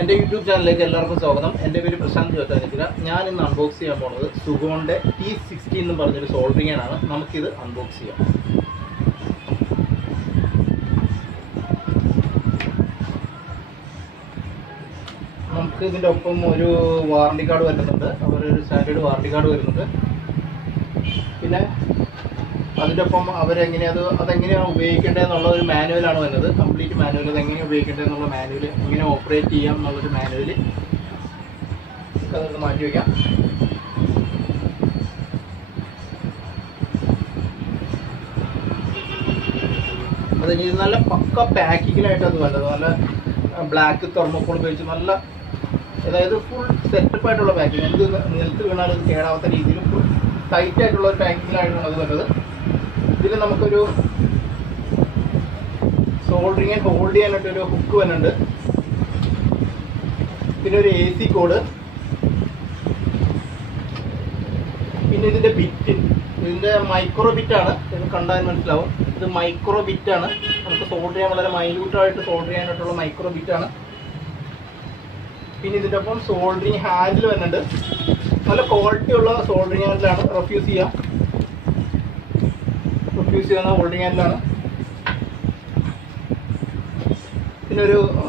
എൻ്റെ യൂട്യൂബ് ചാനലിലേക്ക് എല്ലാവർക്കും സ്വാഗതം. എൻ്റെ പേര് പ്രശാന്ത് ചോറ്റാനിക്കര. ഞാൻ ഇന്ന് അൺബോക്സ് ചെയ്യാൻ പോകുന്നത് സുഗോണിൻ്റെ T16 എന്ന് പറഞ്ഞൊരു സോൾഡറിങ്ങാണ്. നമുക്കിത് അൺബോക്സ് ചെയ്യാം. നമുക്ക് ഇതിൻ്റെ ഒപ്പം ഒരു വാറണ്ടി കാർഡ് വരുന്നുണ്ട്, അവരൊരു സ്റ്റാൻഡേർഡ് വാറണ്ടി കാർഡ് വരുന്നുണ്ട്. പിന്നെ അതിൻ്റെ ഒപ്പം അതെങ്ങനെയാണ് ഉപയോഗിക്കേണ്ടതെന്നുള്ള ഒരു മാനുവലാണ് വരുന്നത്. കംപ്ലീറ്റ് മാനുവൽ, അതെങ്ങനെയാണ് ഉപയോഗിക്കേണ്ടതെന്നുള്ള മാനുവൽ, എങ്ങനെ ഓപ്പറേറ്റ് ചെയ്യാം എന്നുള്ളൊരു മാനുവൽ. അതൊന്ന് മാറ്റി വയ്ക്കാം. അതിന് നല്ല പക്ക പാക്കിങ്ങിലായിട്ട് അത് വേണ്ടത്. നല്ല ബ്ലാക്ക് തെർമോക്കോൾ ഉപയോഗിച്ച് നല്ല, അതായത് ഫുൾ സെറ്റപ്പ് ആയിട്ടുള്ള പാക്കിങ്. എന്ത് നിലത്ത് വീണാലും ഇത് കേടാവാത്ത രീതിയിൽ ഫുൾ ടൈറ്റ് ആയിട്ടുള്ള ഒരു പാക്കിങ്ങിലായിട്ടാണ് അത് വരുന്നത്. ഇതിൽ നമുക്കൊരു സോൾഡറിങ് ഹോൾഡ് ചെയ്യാനായിട്ടൊരു ഹുക്ക് വരുന്നുണ്ട്. പിന്നെ ഒരു AC കോഡ്, പിന്നെ ഇതിൻ്റെ ബിറ്റ്, ഇതിൻ്റെ മൈക്രോ ബിറ്റാണ്. ഇത് കണ്ടാൽ മനസ്സിലാവും, ഇത് മൈക്രോ ബിറ്റാണ്. നമുക്ക് സോൾഡർ ചെയ്യാൻ വളരെ മൈന്യൂട്ടായിട്ട് സോൾഡർ ചെയ്യാനായിട്ടുള്ള മൈക്രോ ബിറ്റാണ്. പിന്നെ ഇതിൻ്റെ ഒപ്പം സോൾഡറിങ് ഹാൻഡിൽ വരുന്നുണ്ട്. നല്ല ക്വാളിറ്റി ഉള്ള സോൾഡറിങ് ഹാൻഡിലാണ്. റഫ്യൂസ് ചെയ്യുന്ന ഹോൾഡിങ് ഹാൻഡിലാണ്. പിന്നെ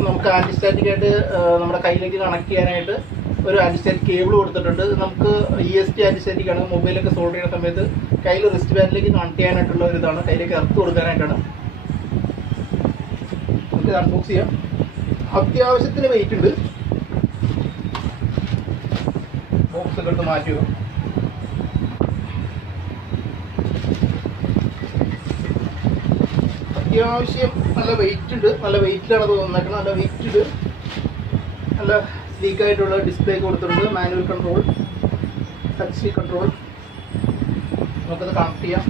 നമുക്ക് ആൻറ്റിസ്റ്റാറ്റിക് ആയിട്ട് നമ്മുടെ കയ്യിലേക്ക് കണക്ട് ചെയ്യാനായിട്ട് ഒരു ആൻറ്റിസ്റ്റാറ്റിക് കേബിൾ കൊടുത്തിട്ടുണ്ട്. നമുക്ക് EST ആൻറ്റിസ്റ്റാറ്റിക് ആണ്. മൊബൈലൊക്കെ സോൾഡർ ചെയ്യുന്ന സമയത്ത് കയ്യിൽ റിസ്റ്റ് ബാൻഡിലേക്ക് കണക്ട് ചെയ്യാനായിട്ടുള്ള ഒരു ഇതാണ്, കയ്യിലേക്ക് എർത്ത് കൊടുക്കാനായിട്ടാണ്. നമുക്ക് അൺബോക്സ് ചെയ്യാം. അത്യാവശ്യത്തിന് വെയിറ്റ് ഉണ്ട്. ബോക്സ് ഒക്കെ എടുത്ത് മാറ്റി വെക്കും. അത്യാവശ്യം നല്ല വെയിറ്റ് ഉണ്ട്. നല്ല വെയിറ്റിലാണ് തോന്നുന്നേക്കുന്നത്. നല്ല വെയിറ്റ് ഉണ്ട്. നല്ല സ്ലീക്കായിട്ടുള്ള ഡിസ്പ്ലേ കൊടുത്തിട്ടുണ്ട്. Manual control, touch control. നമുക്കത് കണക്ട് ചെയ്യാം.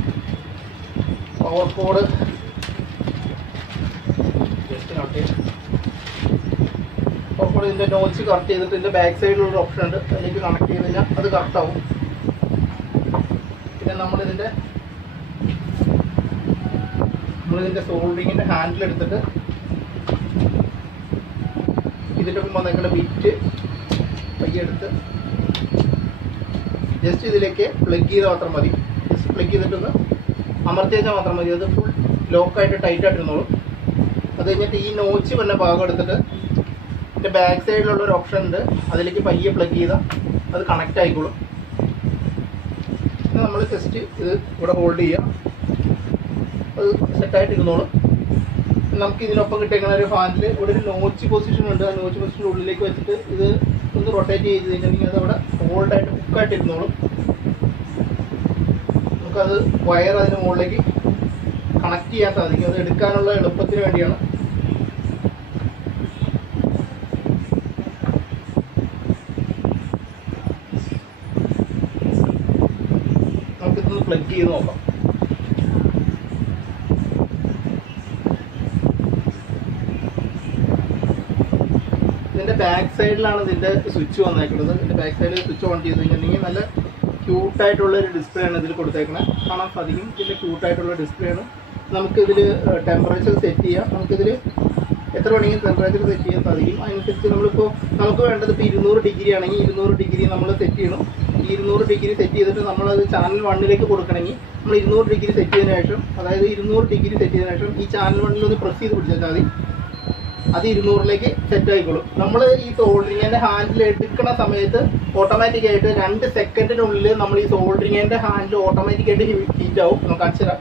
പവർ കോഡ് ജസ്റ്റ് കണക്ട് ചെയ്യാം. പവർ കോഡ് ഇതിൻ്റെ നോച്ച് കറക്റ്റ് ചെയ്തിട്ട് ഇതിൻ്റെ ബാക്ക് സൈഡിലുള്ള ഓപ്ഷൻ ഉണ്ട്, അതിലേക്ക് കണക്ട് ചെയ്ത് കഴിഞ്ഞാൽ അത് കറക്റ്റാവും. പിന്നെ നമ്മളിതിൻ്റെ സോൾഡറിങ്ങിൻ്റെ ഹാൻഡിൽ എടുത്തിട്ട് ഇതിൻ്റെ ഒപ്പം വന്നേക്കുന്ന ബിറ്റ് പയ്യെടുത്ത് ജസ്റ്റ് ഇതിലേക്ക് പ്ലഗ് ചെയ്താൽ മാത്രം മതി. ജസ്റ്റ് പ്ലഗ് ചെയ്തിട്ടൊന്ന് അമർത്തി വെച്ചാൽ മാത്രം മതി. അത് ഫുൾ ലോക്കായിട്ട് ടൈറ്റായിട്ടിരുന്നോളും. അത് കഴിഞ്ഞിട്ട് ഈ നോച്ച് വന്ന ഭാഗം എടുത്തിട്ട് ഇതിൻ്റെ ബാക്ക് സൈഡിലുള്ള ഒരു ഓപ്ഷൻ ഉണ്ട്, അതിലേക്ക് പയ്യെ പ്ലഗ് ചെയ്താൽ അത് കണക്റ്റ് ആയിക്കോളും. നമ്മൾ ജസ്റ്റ് ഇത് ഇവിടെ ഹോൾഡ് ചെയ്യാം, അത് സെറ്റായിട്ടിരുന്നോളും. നമുക്ക് ഇതിനൊപ്പം കിട്ടിയേക്കുന്ന ഒരു ഹാൻഡിൽ ഇവിടെ ഒരു നോച്ച് പൊസിഷൻ ഉണ്ട്. ആ നോച്ച് പൊസിഷൻ്റെ ഉള്ളിലേക്ക് വെച്ചിട്ട് ഇത് ഒന്ന് റൊട്ടേറ്റ് ചെയ്ത് കഴിഞ്ഞിട്ടുണ്ടെങ്കിൽ അത് അവിടെ ഹോൾഡായിട്ട് ഹുക്കായിട്ടിരുന്നോളും. നമുക്കത് വയർ അതിന് മുകളിലേക്ക് കണക്ട് ചെയ്യാൻ സാധിക്കും. അത് എടുക്കാനുള്ള എളുപ്പത്തിന് വേണ്ടിയാണ്. നമുക്കിതൊന്ന് പ്ലഗ് ചെയ്ത് നോക്കാം. ഇതിൻ്റെ ബാക്ക് സൈഡിലാണ് ഇതിൻ്റെ സ്വിച്ച് വന്നേക്കുന്നത്. ഇതിൻ്റെ ബാക്ക് സൈഡിൽ സ്വിച്ച് ഓൺ ചെയ്ത് കഴിഞ്ഞിട്ടുണ്ടെങ്കിൽ നല്ല ക്യൂട്ടായിട്ടുള്ളൊരു ഡിസ്പ്ലേ ആണ് ഇതിൽ കൊടുത്തേക്കുന്നത്. കാണാൻ സാധിക്കും, ഇതിൻ്റെ ക്യൂട്ടായിട്ടുള്ള ഡിസ്പ്ലേ ആണ്. നമുക്കിതിൽ ടെമ്പറേച്ചർ സെറ്റ് ചെയ്യാം. നമുക്കിതിൽ എത്ര വേണമെങ്കിലും ടെമ്പറേച്ചർ സെറ്റ് ചെയ്യാൻ സാധിക്കും. അതിനനുസരിച്ച് നമുക്ക് വേണ്ടത് ഇപ്പോൾ 200 ഡിഗ്രി ആണെങ്കിൽ 200 ഡിഗ്രി നമ്മൾ സെറ്റ് ചെയ്യണം. ഈ 200 ഡിഗ്രി സെറ്റ് ചെയ്തിട്ട് നമ്മളത് ചാനൽ 1ലേക്ക് കൊടുക്കണമെങ്കിൽ നമ്മൾ 200 ഡിഗ്രി സെറ്റ് ചെയ്തതിനു ശേഷം, അതായത് 200 ഡിഗ്രി സെറ്റ് ചെയ്തതിനു ശേഷം ഈ ചാനൽ 1 ഒന്ന് പ്രസ് ചെയ്ത് പിടിച്ചാൽ മതി. അത് 200ലേക്ക് സെറ്റ് ആയിക്കോളും. നമ്മൾ ഈ സോൾഡറിങ്ങിൻ്റെ ഹാൻഡിൽ എടുക്കുന്ന സമയത്ത് ഓട്ടോമാറ്റിക്കായിട്ട് 2 സെക്കൻഡിനുള്ളിൽ നമ്മൾ ഈ സോൾഡറിങ്ങിൻ്റെ ഹാൻഡിൽ ഓട്ടോമാറ്റിക്കായിട്ട് ഹീറ്റ് ആവും. നമുക്ക് കാണിച്ചു തരാം.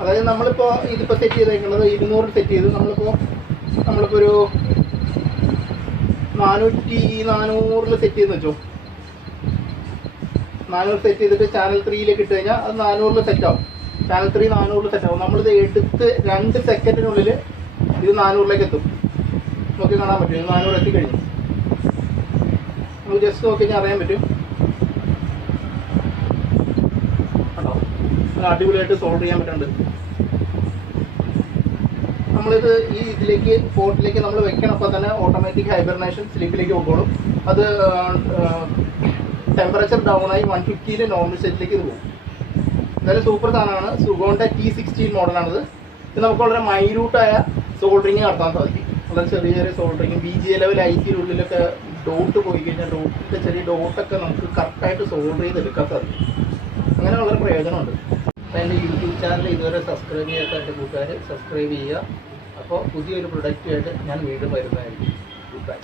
അതായത് ഇതിപ്പോൾ സെറ്റ് ചെയ്തേക്കുന്നത് 200 സെറ്റ് ചെയ്ത് നമ്മളിപ്പോൾ ഒരു 400 സെറ്റ് ചെയ്തെന്ന് വെച്ചോ. 400 സെറ്റ് ചെയ്തിട്ട് ചാനൽ 3യിലേക്ക് ഇട്ട് കഴിഞ്ഞാൽ അത് 400 സെറ്റാവും. ചാനൽ 3 400 സെറ്റാവും. നമ്മളിത് എടുത്ത് 2 സെക്കൻഡിനുള്ളിൽ ഇത് 400ലേക്ക് എത്തും. നോക്കി കാണാൻ പറ്റും. ഇത് 400 എത്തിക്കഴിഞ്ഞു. നമുക്ക് ജസ്റ്റ് നോക്കി കഴിഞ്ഞാൽ അറിയാൻ പറ്റും. കേട്ടോ, നല്ല അടിപൊളിയായിട്ട് സോൾവ് ചെയ്യാൻ പറ്റുന്നുണ്ട്. നമ്മളിത് ഇതിലേക്ക് പോർട്ടിലേക്ക് നമ്മൾ വെക്കണപ്പോൾ തന്നെ ഓട്ടോമാറ്റിക് ഹൈബർനേഷൻ സ്ലീപ്പിലേക്ക് പോകുള്ളൂ. അത് ടെമ്പറേച്ചർ ഡൗൺ ആയി 150 നോർമൽ സെറ്റിലേക്ക് ഇത് പോകും. എന്തായാലും സൂപ്പർ സാധനമാണ്. സുഗോണിൻ്റെ T16 മോഡലാണിത്. ഇത് നമുക്ക് വളരെ മൈന്യൂട്ടായ സോൾഡറിങ് നടത്താൻ സാധിക്കും. വളരെ ചെറിയ ചെറിയ സോൾഡറിങ് BGA ലെവൽ ICയുടെ ഉള്ളിലൊക്കെ ഡോട്ട് പോയി കഴിഞ്ഞാൽ ഡോട്ടിൻ്റെ ചെറിയ ഡോട്ടൊക്കെ നമുക്ക് കറക്റ്റായിട്ട് സോൾഡർ ചെയ്തെടുക്കാൻ സാധിക്കും. അങ്ങനെ വളരെ പ്രയോജനമുണ്ട്. അപ്പോൾ എൻ്റെ യൂട്യൂബ് ചാനൽ ഇതുവരെ സബ്സ്ക്രൈബ് ചെയ്യാത്ത എൻ്റെ കൂട്ടുകാർ സബ്സ്ക്രൈബ് ചെയ്യുക. അപ്പോൾ പുതിയൊരു പ്രൊഡക്റ്റുമായിട്ട് ഞാൻ വീണ്ടും വരുന്നതായിരിക്കും. Good bye.